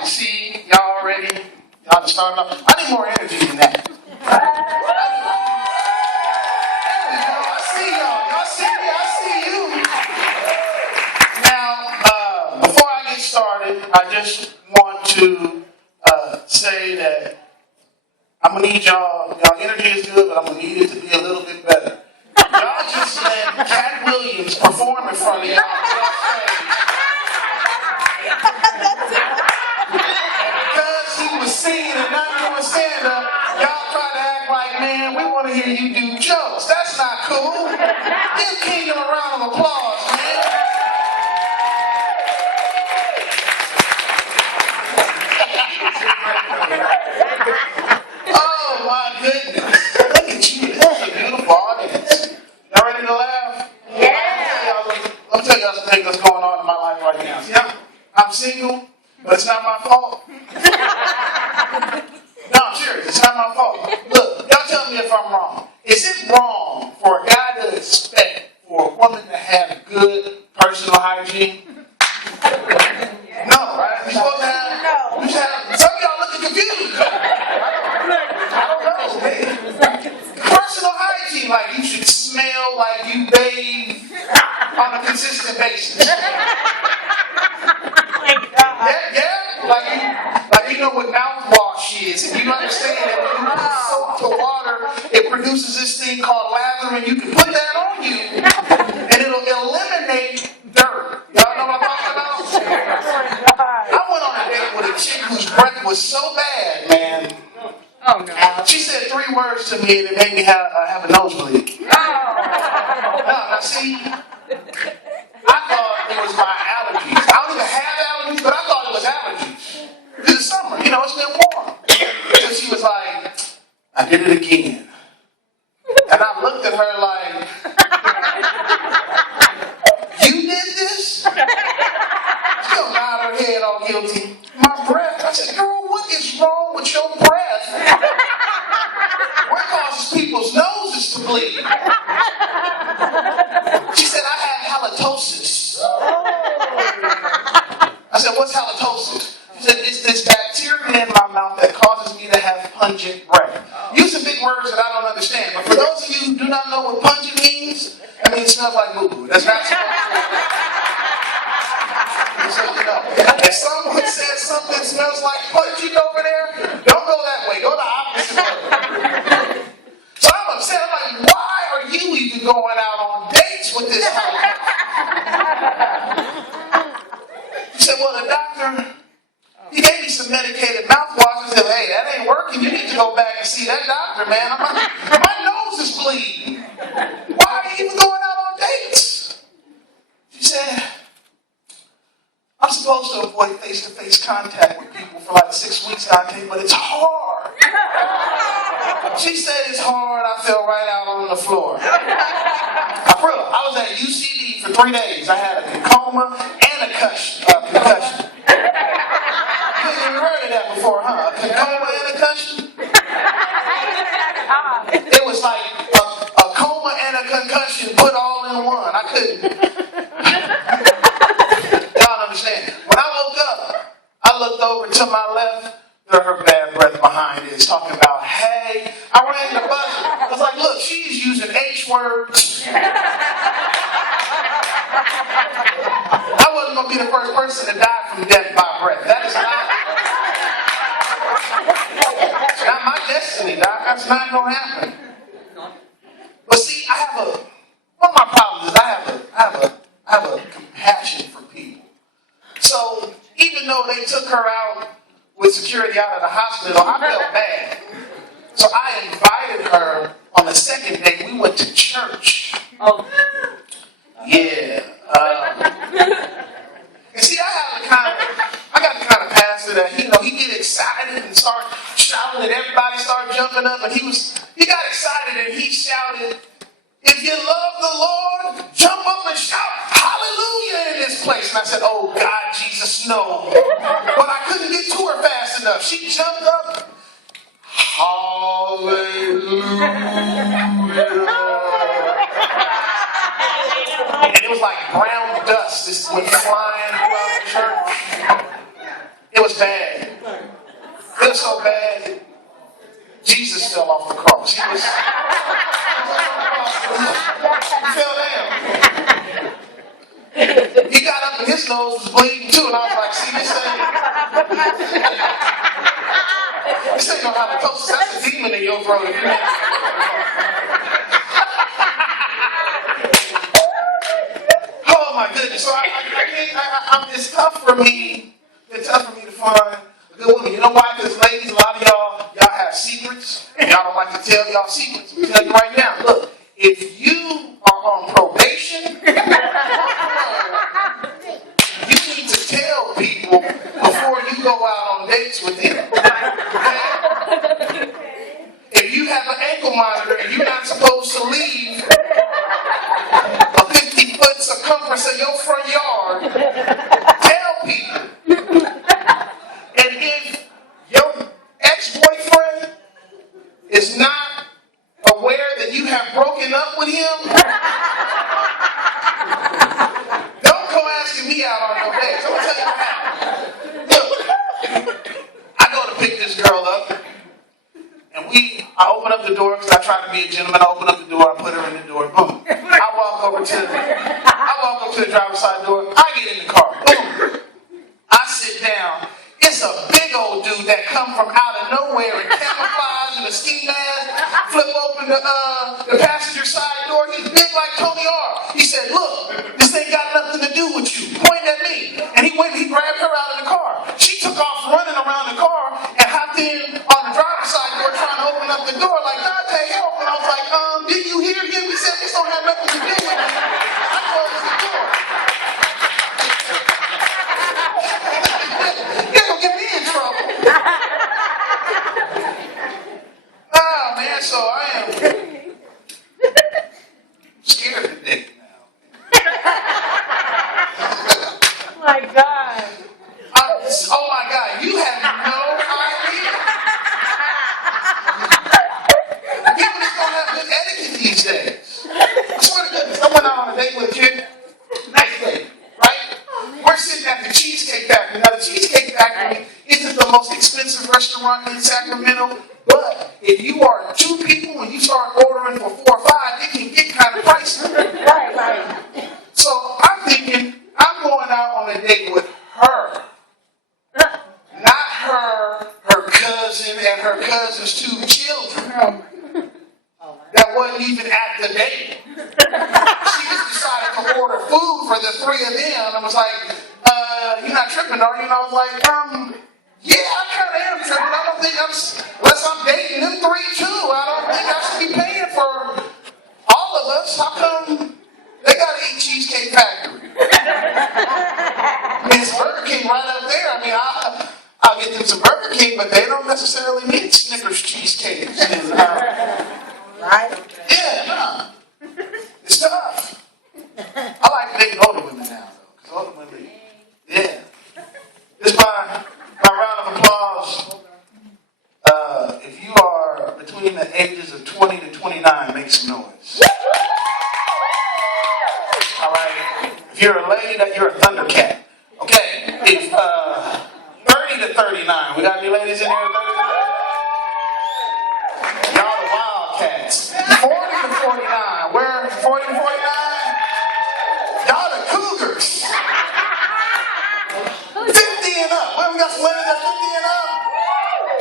You see, y'all already, y'all just started off. I need more energy than that. I see y'all. Y'all see me, I see you. Now, before I get started, I just want to say that I'm going to need y'all energy is good, but I'm going to need it to be a little bit better. Y'all just let Cat Williams perform in front of y'all. Because he was singing and not doing stand-up, y'all try to act like, man, we want to hear you do jokes. That's not cool. Give King a round of applause, man. Oh, my goodness. Look at you. This is a beautiful audience. Y'all ready to laugh? Yeah. Let me tell y'all something that's going on in my life right now. See, I'm single, but it's not my fault. No, I'm serious. It's not my fault. Look, y'all tell me if I'm wrong. Is it wrong for a guy to expect for a woman to have good personal hygiene? No, right? You're supposed to have... No. Some of y'all looking confused. I don't know, man. Personal hygiene, like you should smell like you bathe on a consistent basis. Yeah, like you know what mouthwash is, and you understand that when you put soap to water, it produces this thing called lather, and you can put that on you, and it'll eliminate dirt. Y'all know what I'm talking about? I went on a date with a chick whose breath was so bad, man. Oh no. She said 3 words to me, and it made me have a nosebleed. Now see, I thought it was my allergies. I don't even have allergies, but I thought it was allergies. It's the summer, you know, it's been warm. So she was like, I did it again. And I looked at her like, you did this? She don't nod her head all guilty. My breath. I said, girl, what is wrong with your breath? What causes people's noses to bleed? She said, I have halitosis. I said, what's halitosis? She said, it's this bacteria in my mouth that causes me to have pungent breath. Use some big words that I don't understand. But for those of you who do not know what pungent means, I mean, it smells like boo-boo. That's not supposed to. So, you know, if someone says something smells like pungent over there, don't go that way. Go the opposite way. So I'm upset. I'm like, why are you even going out on dates with this guy? She said, well, the doctor, he gave me some medicated mouthwash and said, hey, that ain't working. You need to go back and see that doctor, man. My nose is bleeding. Why are you even going out on dates? She said, I'm supposed to avoid face-to-face contact with people for like 6 weeks, Daunte, but it's hard. She said it's hard. I fell right out on the floor. I was at UCD for 3 days. I had a coma and a concussion. You ain't even heard of that before, huh? A coma and a concussion? It was like a coma and a concussion put all in one. I couldn't. Y'all understand? When I woke up, I looked over to my left. There her bad breath behind is talking about, hey, I ran the bus. I was like, look, she's using H words. I wasn't going to be the first person to die from death by breath. That is not my destiny, Doc. That's not going to happen. But see, one of my problems is I have a compassion for people. So even though they took her out with security out of the hospital, I felt bad. So I invited her on the second day. We went to church. Oh. Yeah. And see, I got the kind of pastor that he get excited and start shouting, and everybody start jumping up. And he got excited and he shouted, "If you love the Lord, jump up and shout hallelujah in this place." And I said, "Oh God, Jesus, no." But I couldn't get to her fast enough. She jumped up. Hallelujah. And it was like brown dust. This went flying around the church. It was bad. feel so bad. Jesus fell off the cross. He fell down. He got up and his nose was bleeding too, and I was like, see, this ain't no halitosis. That's a demon in your throat. Oh my goodness! So it's tough for me. It's tough for me to find a good woman. You know why? Because ladies, a lot of y'all have secrets, and y'all don't like to tell y'all secrets. I'm telling you right now. Look, if you are on probation, you need to tell people before you go out on dates with them. Okay? If you have an ankle monitor and you're not supposed to leave a 50-foot circumference of your front yard, tell people. And if your ex-boyfriend is not aware that you have broken up with him, don't come asking me out on your dates. I'm going to tell you what happened. Look, I go to pick this girl up, and I open up the door because I try to be a gentleman. I open up the door, I put her in the door, boom. I walk up to the driver's side door, I get in the car, boom. I sit down. It's a big old dude that come from out of nowhere in camouflage and a ski mask, flip open the passenger side door. He's big like Tony R. He said, look, this ain't got nothing to do with you. Point at me. And he went and he grabbed her out of the car. She took off running around the car and hopped in on the driver's side door trying to open up the door like, Daunte, help. And I was like, did you hear him? He said, this don't have nothing to do with me. I closed the door. You're going to get me in trouble. Oh, man, so I am scared to death now. My God. Oh, my God, you have no idea. People just don't have good etiquette these days. I swear to goodness, I went out on a date with a kid. Nice date, right? We're sitting at the Cheesecake Factory. Now, the Cheesecake Factory isn't the most expensive restaurant in Sacramento, but if you are two people and you start ordering for 4 or 5, it can get kind of pricey. Right. So I'm thinking, I'm going out on a date with her. Not her cousin, and her cousin's 2 children. That wasn't even at the date. She just decided to order food for the 3 of them and was like, you're not tripping, are you? And I was like, yeah, I kind of am tripping. I don't think unless I'm dating them 3 too, I don't think I should be paying for all of us. How come they got to eat Cheesecake Factory? I mean, it's Burger King right up there. I mean, I'll get them some Burger King, but they don't necessarily need Snickers cheesecakes. And, Right? yeah, no. It's tough. I like dating older women now, though. Because older women, yeah. Just by round of applause, if you are between the ages of 20 to 29, make some noise. All right? If you're a lady, you're a Thundercat. Okay? If 30 to 39, we got any ladies in here? 30 to 39? Y'all the Wildcats. 40 to 49. Where? 40 to 49? Y'all the Cougars. 50 and up. Well, we got some ladies at 50 and up.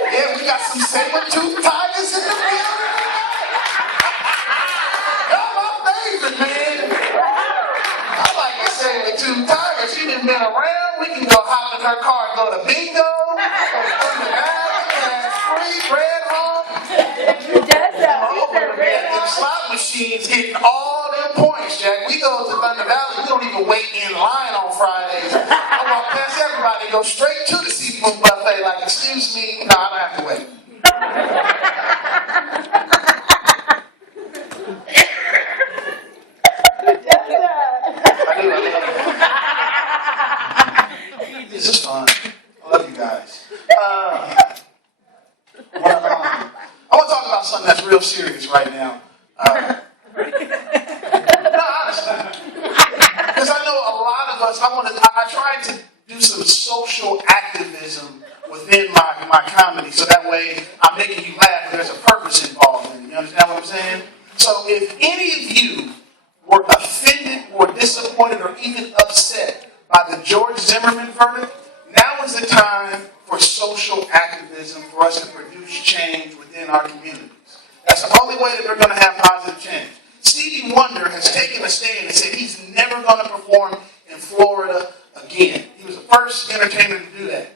Yeah, we got some saber-toothed tigers in the building. Y'all my favorite, man. I like the saber-toothed tigers. She done been around. We can go hop in her car and go to bingo. Go to the valley, free, red hawk. The slot machines getting all them points, Jack. We go to Thunder Valley. We don't even wait in line on Fridays. I walk past everybody, go straight to the seafood buffet. Like, excuse me, no, I don't have to wait. I do. This is fun. I love you guys. I want to talk about something that's real serious right now. No, honestly. Because I know a lot of us, I tried to do some social activism within my comedy, so that way I'm making you laugh, but there's a purpose involved in it. You understand what I'm saying? So if any of you were offended or disappointed or even upset by the George Zimmerman verdict, now is the time for social activism, for us to produce change within our communities. That's the only way that we're going to have positive change. Stevie Wonder has taken a stand and said he's never going to perform in Florida again. He was the first entertainer to do that.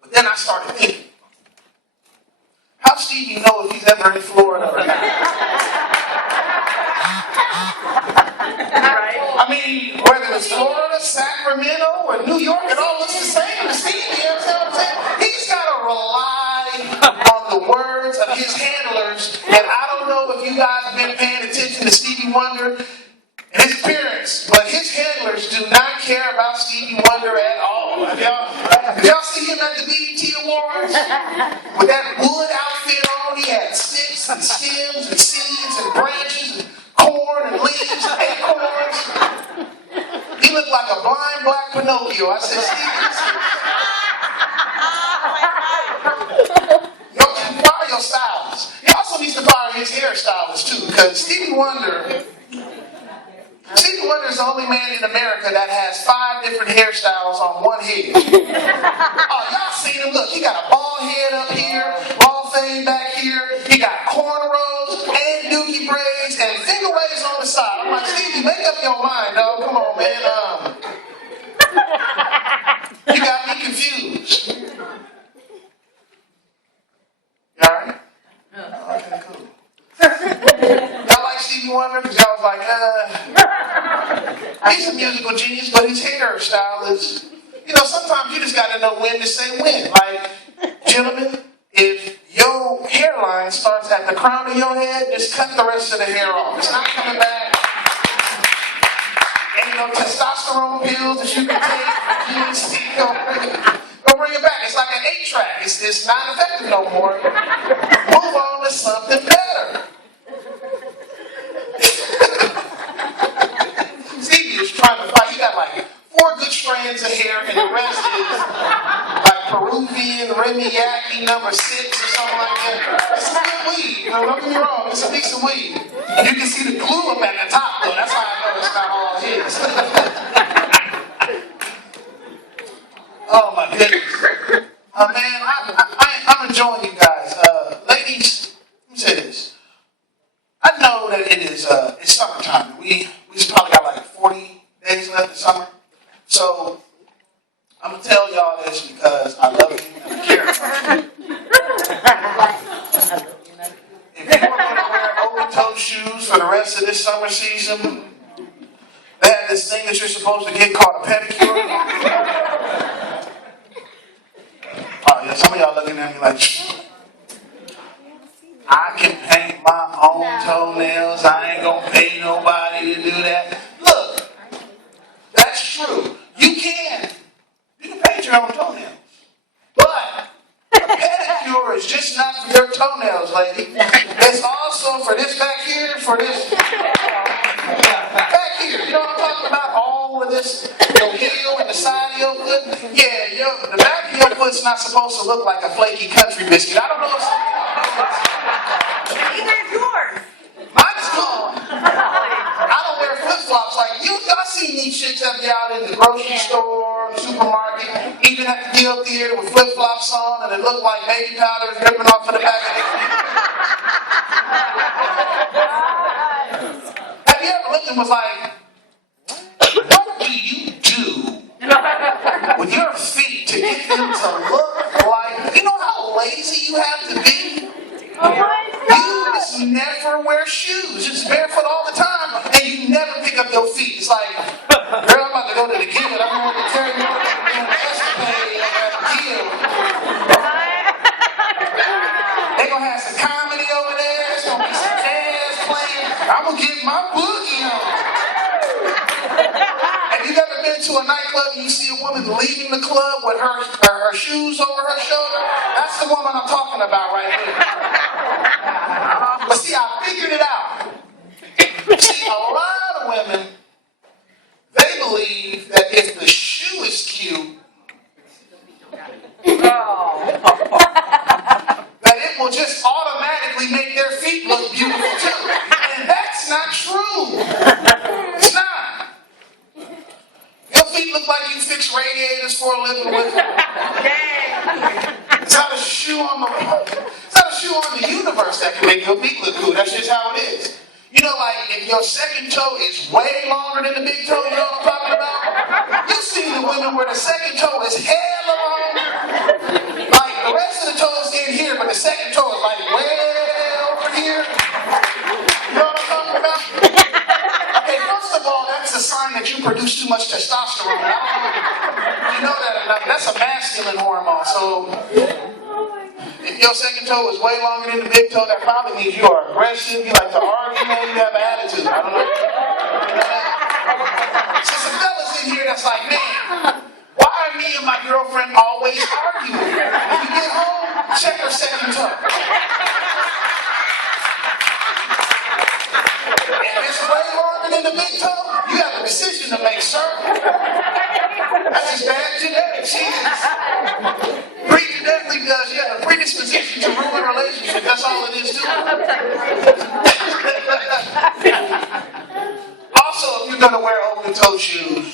But then I started thinking, how's Stevie know if he's ever in Florida or not? I mean, whether it's Florida, Sacramento, or New York, it all looks the same to Stevie. You understand what I'm saying? He's got to rely on the words of his handlers. And I don't know if you guys have been paying attention to Stevie Wonder and his appearance, but his handlers do not care about Stevie Wonder at all. Have y'all see him at the BET Awards? With that wood outfit on, he had sticks and stems and seeds and branches and corn and leaves and acorns. He looked like a blind black Pinocchio. I said, Stevie, fire your stylist. He also needs to fire his hairstylist too, because Stevie Wonder is the only man in America that has 5 different hairstyles on one head. Oh, y'all seen him? Look, he got a bald head up here, bald fade back here. He got cornrows and dookie braids and finger waves on the side. I'm like, Stevie, make up your mind, dog. Come on, man. You got me confused. You alright? Okay, cool. Y'all like Stevie Wonder? Because y'all was like, he's a musical genius, but his hairstyle is, sometimes you just got to know when to say when. Like, gentlemen, if your hairline starts at the crown of your head, just cut the rest of the hair off. It's not coming back. Ain't no testosterone pills that you can take. Don't bring it back. It's like an 8-track. It's not effective no more. Move on to something better. Stevie is trying to fight. He got like 4 good strands of hair, and the rest is like Peruvian Remy number 6 or something like that. It's a good weed. Don't get me wrong. It's a decent weed. You can see the glue up at the top, though. That's how I know it's not all his. Oh my goodness. Man, I'm enjoying you guys. Ladies, let me say this. I know that it's summertime. We probably got like 40 days left of summer. So I'm gonna tell y'all this because I love you and I care about you. If you were gonna wear open-toed shoes for the rest of this summer season, they have this thing that you're supposed to get called a pedicure. Oh yeah, some of y'all looking at me like, I can paint my own toenails. I ain't gonna pay nobody to do that. Look, that's true. You can paint your own toenails. But a pedicure is just not for your toenails, lady. It's also for this back here, for this back here. You know what I'm talking about? All of this, your heel and the side of your foot. Yeah, the back of your foot's not supposed to look like a flaky country biscuit. I don't know if Neither is yours. mine's gone. I don't wear flip-flops like you. Y'all seen these chicks up there out in the grocery store, supermarket, even at the deal theater with flip-flops on, and it looked like baby powder is dripping off of the back of their feet. Have you ever looked and was like, what do you do with your feet to get them to look like, you know how lazy you have to be? You just never wear shoes. You're just barefoot all the time, and you never pick up your feet. It's like, girl, I'm about to go to the gym. I'm going to carry you over to the Escapade at the gym. They're going to have some comedy over there. There's going to be some jazz playing. I'm going to get my boogie on. Have you ever been to a nightclub and you see a woman leaving the club with her shoes over her shoulder? That's the woman I'm talking about right here. But see, I figured it out. See, a lot of women, they believe that if the shoe is cute, that it will just automatically make their feet look beautiful too. And that's not true. It's not. Your feet look like you fix radiators for a living with them. It's not a shoe on the universe that can make your feet look cool. That's just how it is. You know, like if your second toe is way longer than the big toe, you know what I'm talking about? You've seen the women where the second toe is hella long. Like the rest of the toes in here, but the second toe is like way over here. You know what I'm talking about? Okay, first of all, that's a sign that you produce too much testosterone. I don't know if you know that or not. That's a masculine hormone. So if your second toe is way longer than the big toe, that probably means you are aggressive, you like to argue, man, you have an attitude. I don't know. You know that? So some fellas in here that's like, man, why are me and my girlfriend always arguing? When you get home, check her second toe. If it's way longer than the big toe, you have a decision to make, sir. That's just bad genetics. She is pre-genetically does. You have a predisposition to ruin a relationship. That's all it is to it. Also, if you're going to wear open-toe shoes,